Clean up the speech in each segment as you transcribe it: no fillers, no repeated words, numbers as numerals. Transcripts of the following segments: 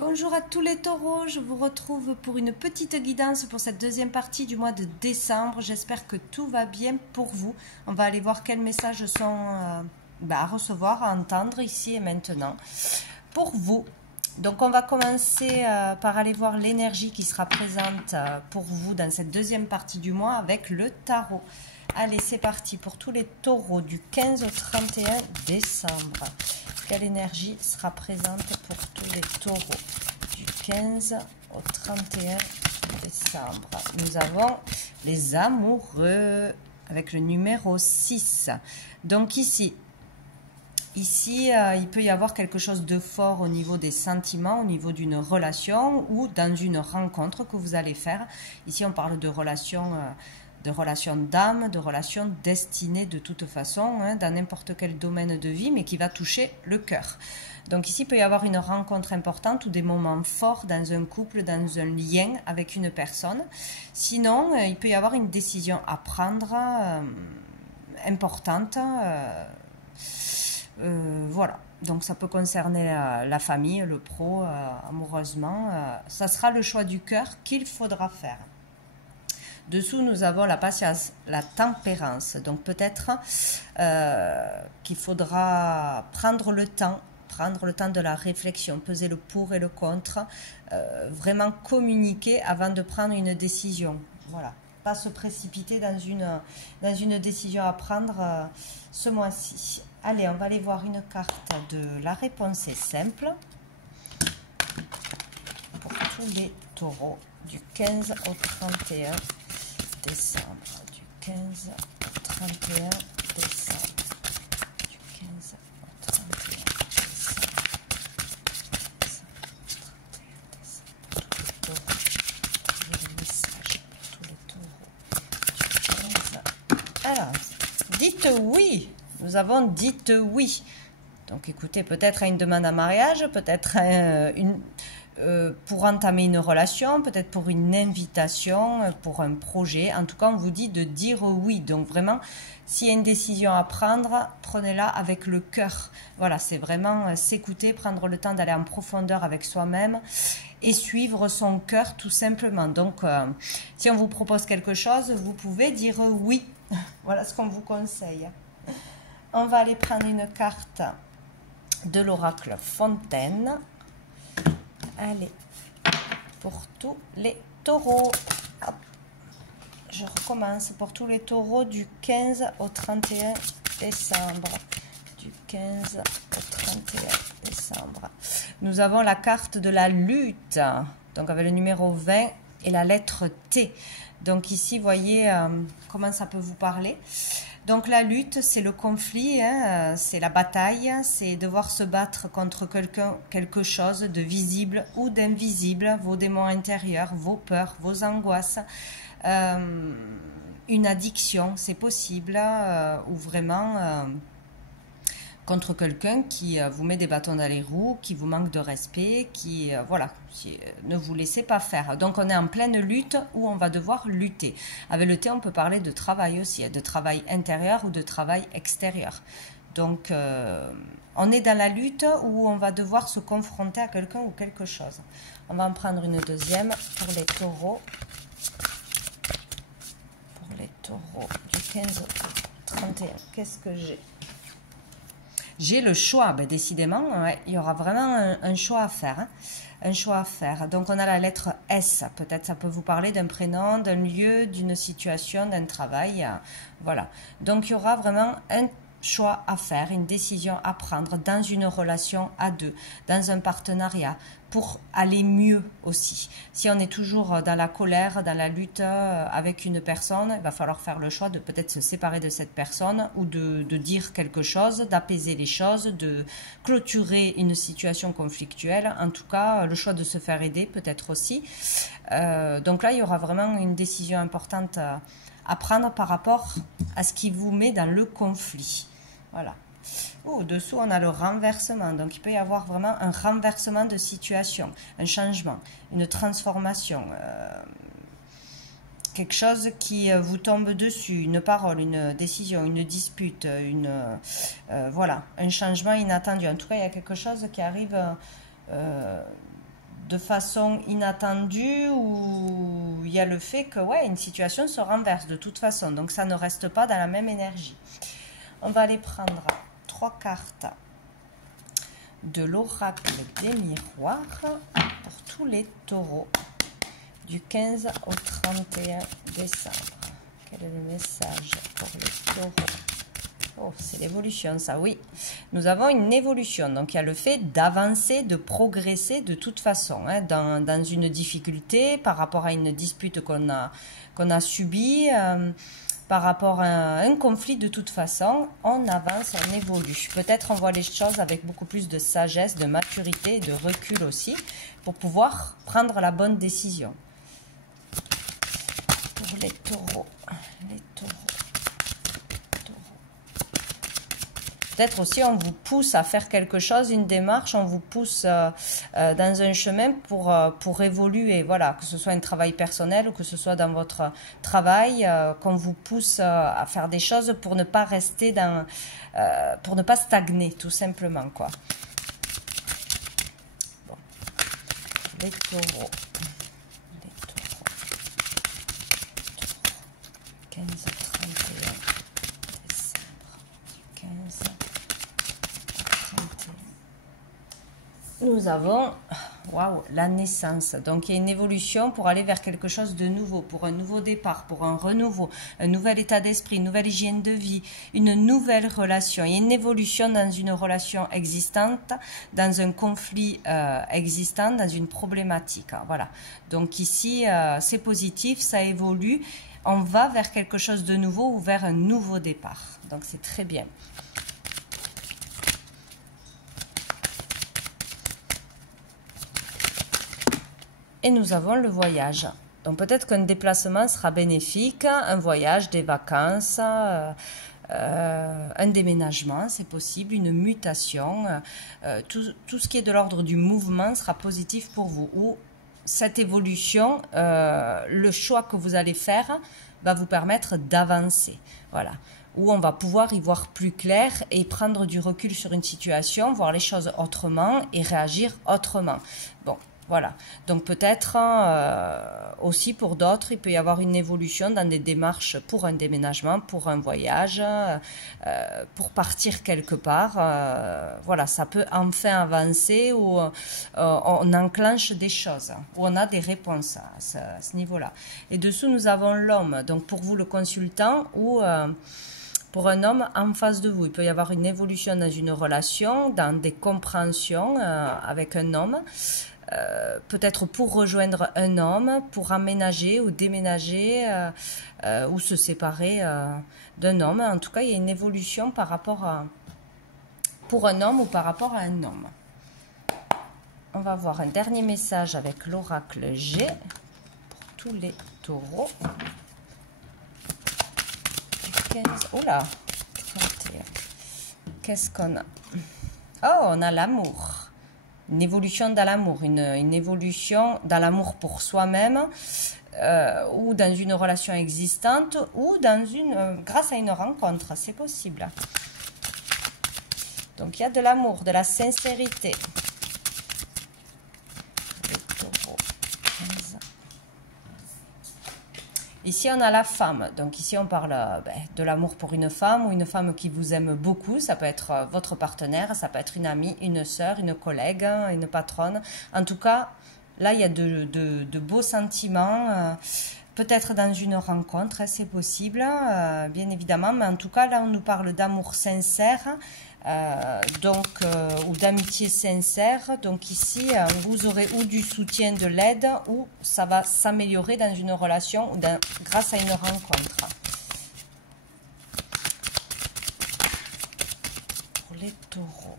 Bonjour à tous les taureaux, je vous retrouve pour une petite guidance pour cette deuxième partie du mois de décembre. J'espère que tout va bien pour vous. On va aller voir quels messages sont à recevoir, à entendre ici et maintenant pour vous. Donc on va commencer par aller voir l'énergie qui sera présente pour vous dans cette deuxième partie du mois avec le tarot. Allez, c'est parti pour tous les taureaux du 15 au 31 décembre. Quelle énergie sera présente pour tous les taureaux du 15 au 31 décembre? Nous avons les amoureux avec le numéro 6. Donc ici, il peut y avoir quelque chose de fort au niveau des sentiments, au niveau d'une relation ou dans une rencontre que vous allez faire. Ici, on parle de relations d'âme, de relations destinées de toute façon, dans n'importe quel domaine de vie, mais qui va toucher le cœur. Donc ici, il peut y avoir une rencontre importante ou des moments forts dans un couple, dans un lien avec une personne. Sinon, il peut y avoir une décision à prendre importante. Voilà, donc ça peut concerner la famille, le pro, amoureusement. Ça sera le choix du cœur qu'il faudra faire. Dessous, nous avons la patience, la tempérance. Donc peut-être qu'il faudra prendre le temps de la réflexion, peser le pour et le contre, vraiment communiquer avant de prendre une décision. Voilà, pas se précipiter dans une décision à prendre ce mois-ci. Allez, on va aller voir une carte de la réponse est simple pour tous les taureaux du 15 au 31 décembre. Du 15 au 31 décembre. Du 15 au 31 décembre. Alors, dites oui. Nous avons dites oui. Donc écoutez, peut-être à une demande en mariage, peut-être pour entamer une relation, peut-être pour une invitation, pour un projet. En tout cas, on vous dit de dire oui. Donc vraiment, s'il y a une décision à prendre, prenez-la avec le cœur. Voilà, c'est vraiment s'écouter, prendre le temps d'aller en profondeur avec soi-même et suivre son cœur tout simplement. Donc, si on vous propose quelque chose, vous pouvez dire oui. Voilà ce qu'on vous conseille. On va aller prendre une carte de l'oracle Fontaine. Allez, pour tous les taureaux. Hop. Je recommence pour tous les taureaux du 15 au 31 décembre. Du 15 au 31 décembre. Nous avons la carte de la lutte. Donc avec le numéro 20 et la lettre T. Donc ici, voyez comment ça peut vous parler. Donc la lutte, c'est le conflit, c'est la bataille, c'est devoir se battre contre quelque chose de visible ou d'invisible, vos démons intérieurs, vos peurs, vos angoisses, une addiction, c'est possible, ou vraiment contre quelqu'un qui vous met des bâtons dans les roues, qui vous manque de respect, qui, voilà, ne vous laissez pas faire. Donc, on est en pleine lutte où on va devoir lutter. Avec le T, on peut parler de travail aussi, de travail intérieur ou de travail extérieur. Donc, on est dans la lutte où on va devoir se confronter à quelqu'un ou quelque chose. On va en prendre une deuxième pour les taureaux. Pour les taureaux du 15 au 31, qu'est-ce que j'ai ? J'ai le choix, ben décidément, ouais, il y aura vraiment un choix à faire. Un choix à faire. Donc, on a la lettre S. Peut-être ça peut vous parler d'un prénom, d'un lieu, d'une situation, d'un travail. Voilà. Donc, il y aura vraiment un choix à faire, une décision à prendre dans une relation à deux, dans un partenariat, pour aller mieux aussi. Si on est toujours dans la colère, dans la lutte avec une personne, il va falloir faire le choix de peut-être se séparer de cette personne ou de dire quelque chose, d'apaiser les choses, de clôturer une situation conflictuelle. En tout cas, le choix de se faire aider peut-être aussi. Donc là, il y aura vraiment une décision importante à prendre par rapport à ce qui vous met dans le conflit. Voilà. Au-dessous, on a le renversement. Donc, il peut y avoir vraiment un renversement de situation, un changement, une transformation, quelque chose qui vous tombe dessus, une parole, une décision, une dispute, voilà, un changement inattendu. En tout cas, il y a quelque chose qui arrive de façon inattendue ou il y a le fait que ouais, une situation se renverse de toute façon. Donc ça ne reste pas dans la même énergie. On va aller prendre 3 cartes de l'oracle des miroirs pour tous les taureaux du 15 au 31 décembre. Quel est le message pour les taureaux? Oh, c'est l'évolution, ça, oui. Nous avons une évolution. Donc, il y a le fait d'avancer, de progresser de toute façon. Hein, dans une difficulté, par rapport à une dispute qu'on a subie, par rapport à un conflit, de toute façon, on avance, on évolue. Peut-être on voit les choses avec beaucoup plus de sagesse, de maturité, de recul aussi, pour pouvoir prendre la bonne décision. Pour les taureaux, les taureaux. Peut-être aussi on vous pousse à faire quelque chose, une démarche, on vous pousse dans un chemin pour évoluer, voilà, que ce soit un travail personnel ou que ce soit dans votre travail, qu'on vous pousse à faire des choses pour ne pas rester dans, pour ne pas stagner tout simplement, quoi. Bon. Les taureaux. 15, 31 décembre. 15. Nous avons, waouh, la naissance. Donc, il y a une évolution pour aller vers quelque chose de nouveau, pour un nouveau départ, pour un renouveau, un nouvel état d'esprit, une nouvelle hygiène de vie, une nouvelle relation. Il y a une évolution dans une relation existante, dans un conflit existant, dans une problématique. Voilà. Donc, ici, c'est positif, ça évolue. On va vers quelque chose de nouveau ou vers un nouveau départ. Donc, c'est très bien. Et nous avons le voyage. Donc peut-être qu'un déplacement sera bénéfique, un voyage, des vacances, un déménagement, c'est possible, une mutation. Tout ce qui est de l'ordre du mouvement sera positif pour vous. Ou cette évolution, le choix que vous allez faire va vous permettre d'avancer. Voilà. Où on va pouvoir y voir plus clair et prendre du recul sur une situation, voir les choses autrement et réagir autrement. Bon. Voilà, donc peut-être aussi pour d'autres, il peut y avoir une évolution dans des démarches pour un déménagement, pour un voyage, pour partir quelque part. Voilà, ça peut enfin avancer ou on enclenche des choses, où on a des réponses à ce niveau-là. Et dessous, nous avons l'homme, donc pour vous le consultant ou... pour un homme en face de vous, il peut y avoir une évolution dans une relation, dans des compréhensions avec un homme, peut-être pour rejoindre un homme, pour emménager ou déménager ou se séparer d'un homme. En tout cas, il y a une évolution par rapport à, pour un homme ou par rapport à un homme. On va voir un dernier message avec l'oracle G pour tous les taureaux. 15, oh là, 31. Qu'est-ce qu'on a? Oh, on a l'amour. Une évolution dans l'amour, une évolution dans l'amour pour soi-même ou dans une relation existante ou dans grâce à une rencontre, c'est possible. Donc, il y a de l'amour, de la sincérité. Ici, on a la femme. Donc, ici, on parle de l'amour pour une femme ou une femme qui vous aime beaucoup. Ça peut être votre partenaire, ça peut être une amie, une sœur, une collègue, une patronne. En tout cas, là, il y a de beaux sentiments. Peut-être dans une rencontre, hein, c'est possible, bien évidemment. Mais en tout cas, là, on nous parle d'amour sincère. Ou d'amitié sincère. Donc ici, vous aurez ou du soutien, de l'aide, ou ça va s'améliorer dans une relation ou grâce à une rencontre. Pour les taureaux.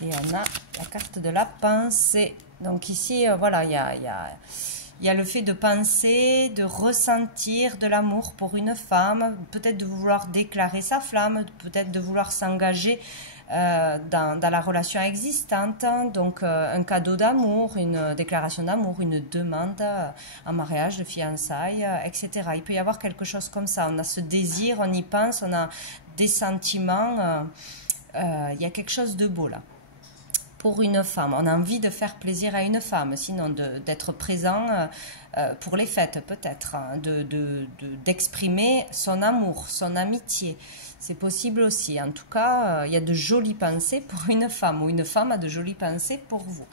Et on a la carte de la pensée. Donc ici, voilà, il y a le fait de penser, de ressentir de l'amour pour une femme, peut-être de vouloir déclarer sa flamme, peut-être de vouloir s'engager dans la relation existante. Donc un cadeau d'amour, une déclaration d'amour, une demande en mariage, de fiançailles, etc. Il peut y avoir quelque chose comme ça. On a ce désir, on y pense, on a des sentiments. Il y a quelque chose de beau là. pour une femme. On a envie de faire plaisir à une femme, sinon d'être présent pour les fêtes peut-être, hein, d'exprimer son amour, son amitié. C'est possible aussi. En tout cas, il y a de jolies pensées pour une femme, ou une femme a de jolies pensées pour vous.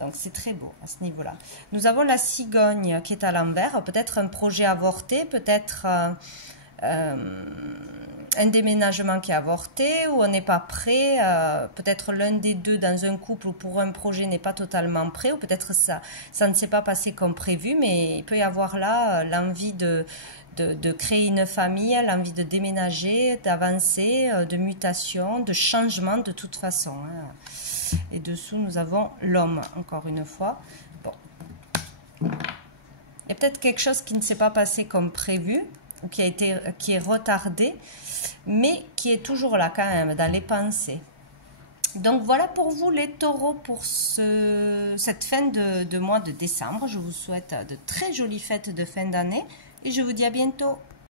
Donc c'est très beau à ce niveau-là. Nous avons la cigogne qui est à l'envers, peut-être un projet avorté, peut-être un déménagement qui est avorté, ou on n'est pas prêt, peut-être l'un des deux dans un couple ou pour un projet n'est pas totalement prêt, ou peut-être ça ne s'est pas passé comme prévu, mais il peut y avoir là l'envie de créer une famille, l'envie de déménager, d'avancer, de mutation, de changement de toute façon. Hein. Et dessous, nous avons l'homme, encore une fois. Bon. Il y a peut-être quelque chose qui ne s'est pas passé comme prévu, ou qui est retardé, mais qui est toujours là quand même, dans les pensées. Donc voilà pour vous les taureaux pour cette fin de mois de décembre. Je vous souhaite de très jolies fêtes de fin d'année et je vous dis à bientôt.